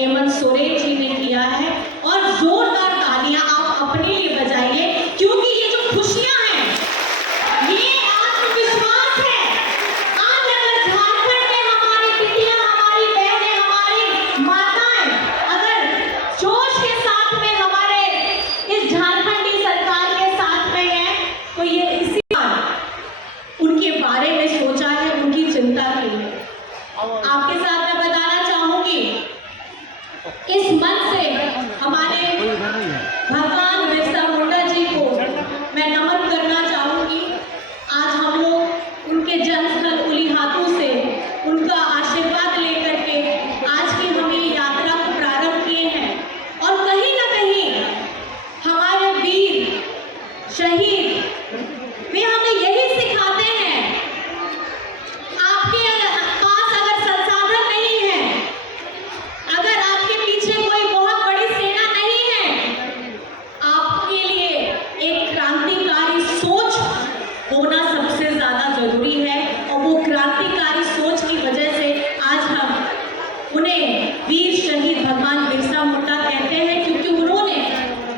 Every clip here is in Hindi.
हेमंत सोरेन जी ने किया है। और जोरदार तालियां आप अपने लिए बजाइए, क्योंकि ये जो खुशियां हैं, ये आत्मविश्वास है। आज अगर झारखंड में हमारी बेटियां, हमारी बहनें, हमारी माताएं अगर जोश के साथ में हमारे इस झारखंडी सरकार के साथ में है, तो ये इसी उनके बारे में सोचा है, उनकी चिंता की है। आपके साथ मैं बताना चाहूंगी, इस मन से हमारे भगवान बिरसा मुंडा जी को मैं नमन करना चाहूंगी। आज हम लोग उनके जन्मस्थल उलीहातू से उनका आशीर्वाद लेकर के आज की हम ये यात्रा को प्रारंभ किए हैं। और कहीं ना कहीं हमारे वीर शहीद वे हमें यही सिखाते हैं, आपके पास अगर संसाधन नहीं है, अगर आपके पीछे कोई बहुत बड़ी सेना नहीं है, आपके लिए एक क्रांतिकारी सोच होना सबसे ज्यादा जरूरी है। और वो क्रांतिकारी सोच की वजह से आज हम उन्हें वीर शहीद भगवान बिरसा मुंडा कहते हैं, क्योंकि उन्होंने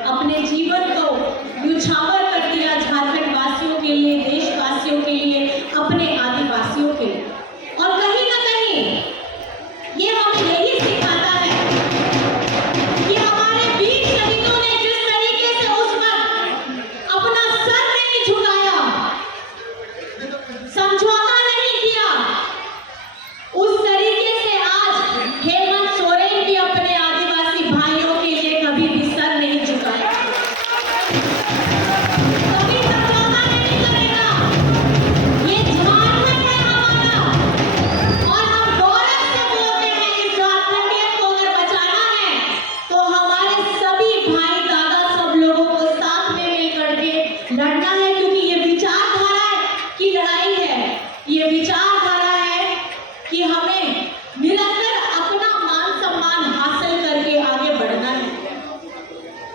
अपने जीवन को न्यौछावर कर दिया झारखंड वासियों के लिए, देशवासियों के लिए, अपने आदिवासियों के लिए। और कहीं ना कहीं ये हमें यही सिखाता है कि हमारे वीर शहीदों ने जिस तरीके से उस वक्त अपना सर नहीं झुकाया, समझौता नहीं किया, उस तरीके से आज हेमंत सोरेन भी अपने आदिवासी भाइयों के लिए कभी भी सर नहीं झुकाया, कभी समझौता नहीं करेगा। ये झारखंड है हमारा, और हम गौरव से बोलते हैं, इस झारखंडियत को अगर बचाना है तो हमारे सभी भाई दादा सब लोगों को साथ में मिलकर के लड़ना है। क्योंकि ये विचारधारा की लड़ाई है, ये विचारधारा है कि हमें निरंतर अपना मान सम्मान हासिल करके आगे बढ़ना है।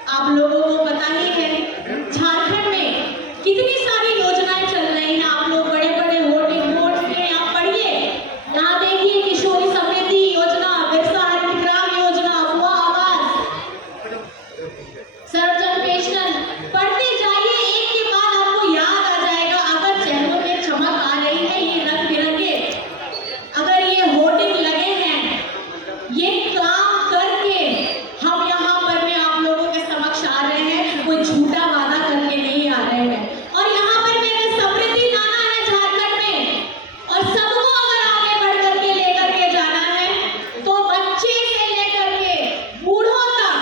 आप लोगों को पता ही है झारखंड में कितनी सारी योजनाएं चल रही हैं। आप लोग बड़े बड़े होर्डिंग बोर्ड में आप पढ़िए, यहाँ देखिए किशोरी समृद्धि योजना, बिरसा हरित ग्राम योजना, अफवाह आवास, सर्वजन पेंशन, पढ़ते जाइए, एक के बाद आपको याद आ जाएगा। अगर चेहरों में चमक आ रही है, ये रंग बिरंगे अगर ये होर्डिंग लगे हैं, ये काम करके हम यहाँ पर में आप लोगों के समक्ष आ रहे हैं, कोई झूठा वादा करके नहीं आ रहे हैं। और यहाँ पर में समृद्धि लाना है झारखंड में, और सबको अगर आगे बढ़ करके लेकर के जाना है, तो बच्चे से लेकर के बूढ़ों तक,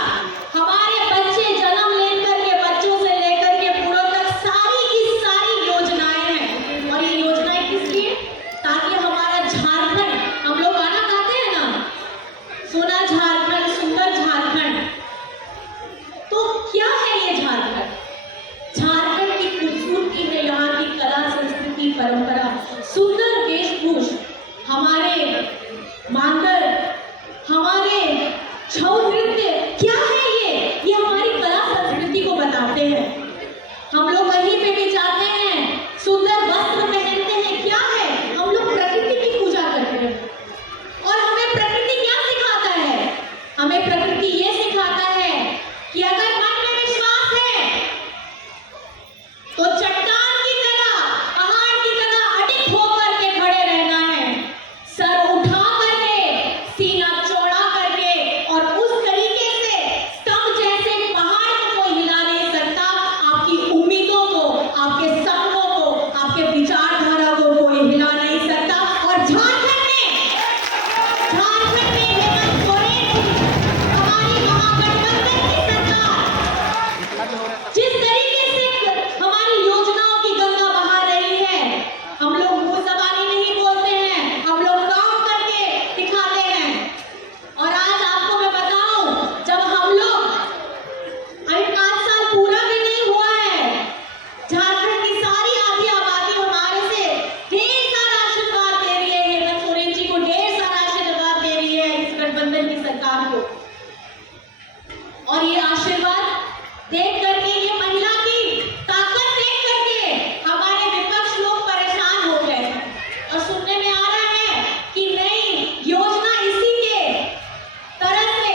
हमारे बच्चे जन्म लेकर के बच्चों से लेकर के बूढ़ों तक सारी की सारी योजनाएं हैं। और ये योजनाएं किस लिए? ताकि हमारा झारखंड, हम लोग गाना गाते हैं ना, सोना झारखंड सुंदर झारखंड, तो क्या है ये झारखंड? झारखंड की खूबसूरती है यहाँ की कला, संस्कृति, परंपरा, सुंदर वेशभूष, हमारे मांदर, हमारे छऊ नृत्य, क्या है ये हमारी कला संस्कृति को बताते हैं। हम लोग कहीं पे भी जाते हैं, सुंदर वस्त्र पहनते हैं, क्या है? हम लोग प्रकृति की पूजा करते हैं। और हमें प्रकृति क्या सिखाता है? हमें प्रकृति ये सिखाता है कि अगर मन में विश्वास है तो चट्टान की तरह, पहाड़ की तरह अडिग होकर के खड़े रहना है, सर उठा करके, सीना चौड़ा करके, और उस तरीके से स्तंभ जैसे पहाड़ को कोई हिला नहीं सकता। आपकी उम्मीदों को, आपके सपनों को, आपके विचारधारा को कोई हिला नहीं सकता। और झारखंड में हेमंत सोरेन जी, हमारी महागठबंधन की सरकार जिस तरीके से हमारी योजनाओं की गंगा बहा रही है, हम लोग मुंह ज़बानी नहीं बोलते हैं, हम लोग काम करके दिखाते हैं। और आज आपको मैं बताऊं, जब हम लोग, अभी 5 साल पूरा भी नहीं हुआ है, झारखंड की सारी आधी आबादी हमारे से ढेर सारा आशीर्वाद दे रही है, हेमंत सोरेन जी को ढेर सारा आशीर्वाद दे रही है, इस गठबंधन की सरकार को। और ये आशीर्वाद देख करके, ये महिला की ताकत देख करके हमारे विपक्ष लोग परेशान हो गए। और सुनने में आ रहा है कि नई योजना इसी के तरह से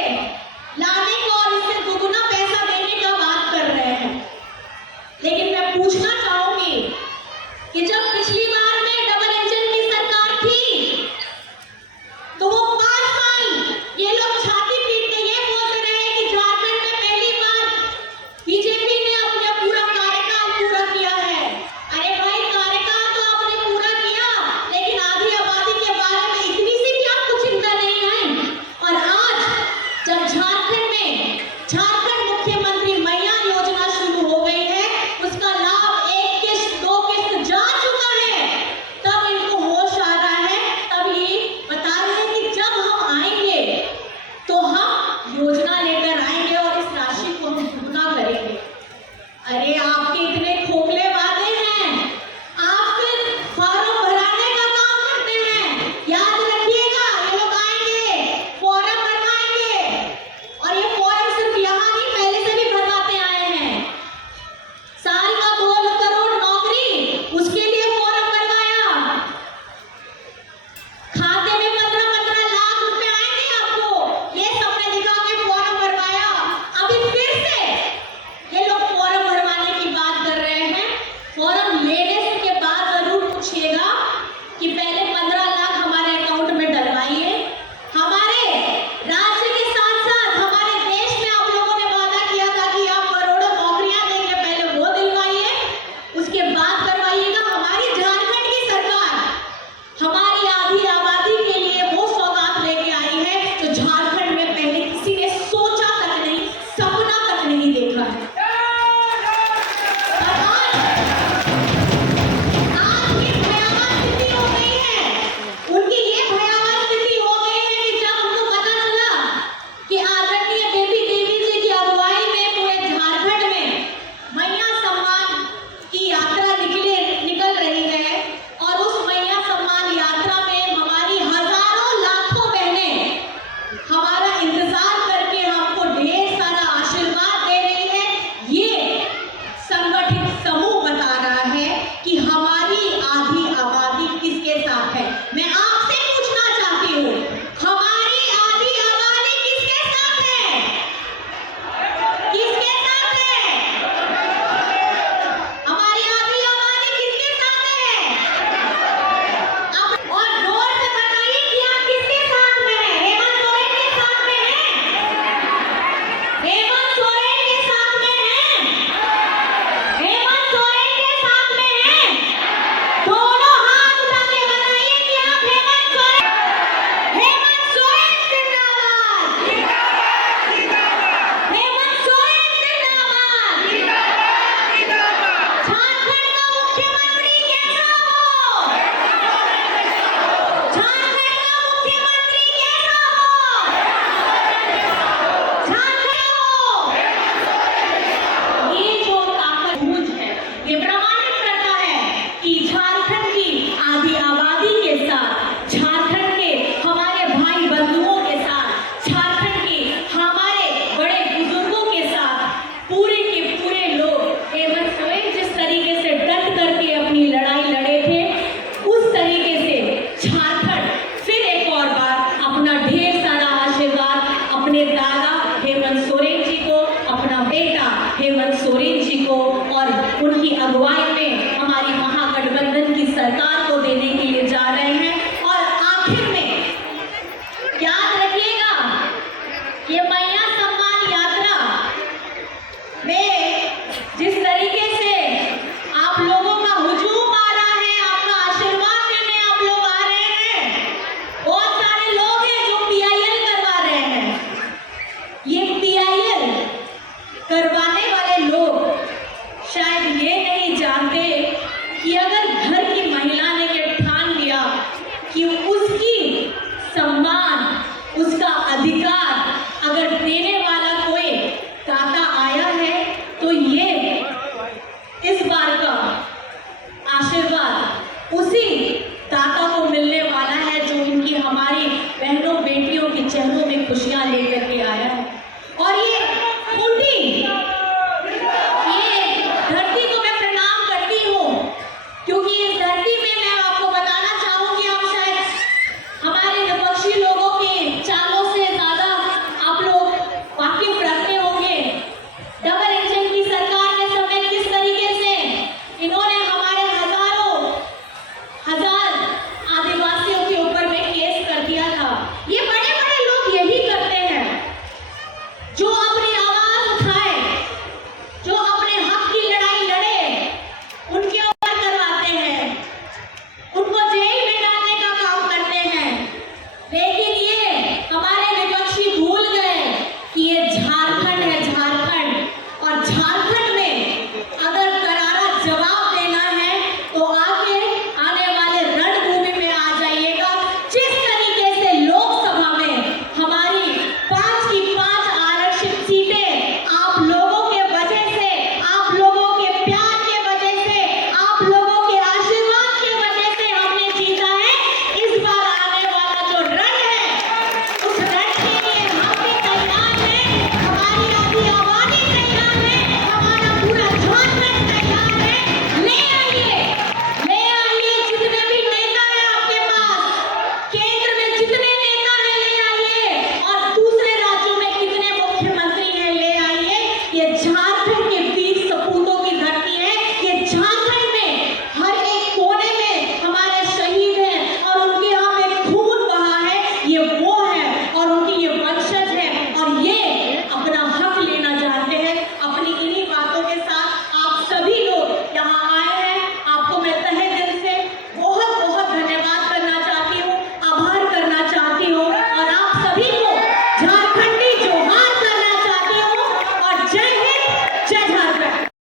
अपने दादा हेमंत सोरेन जी को, अपना बेटा हेमंत सोरेन जी को और उनकी अगुवाई में हमारी महागठबंधन की सरकार को देने के लिए जा रहे हैं। और आखिर में याद रखिएगा, ये मैया सम्मान यात्रा में जिस तरीके से आप लोगों का हुजूम आ रहा है, आपका आशीर्वाद लेने आप लोग आ रहे हैं, बहुत सारे लोग हैं जो PIL करवा रहे हैं। ये PIL करवाने वाले लोग शायद ये नहीं जानते कि अगर घर की महिला ने ये ठान लिया कि उसकी सम्मान, उसका अधिकार अगर देने वाला कोई दाता आया है तो ये इस बार का आशीर्वाद उसी दाता को मिलने वाला है जो इनकी हमारी बहनों बेटियों के चेहरों में खुशियां लेकर के आया है। और ये खूंटी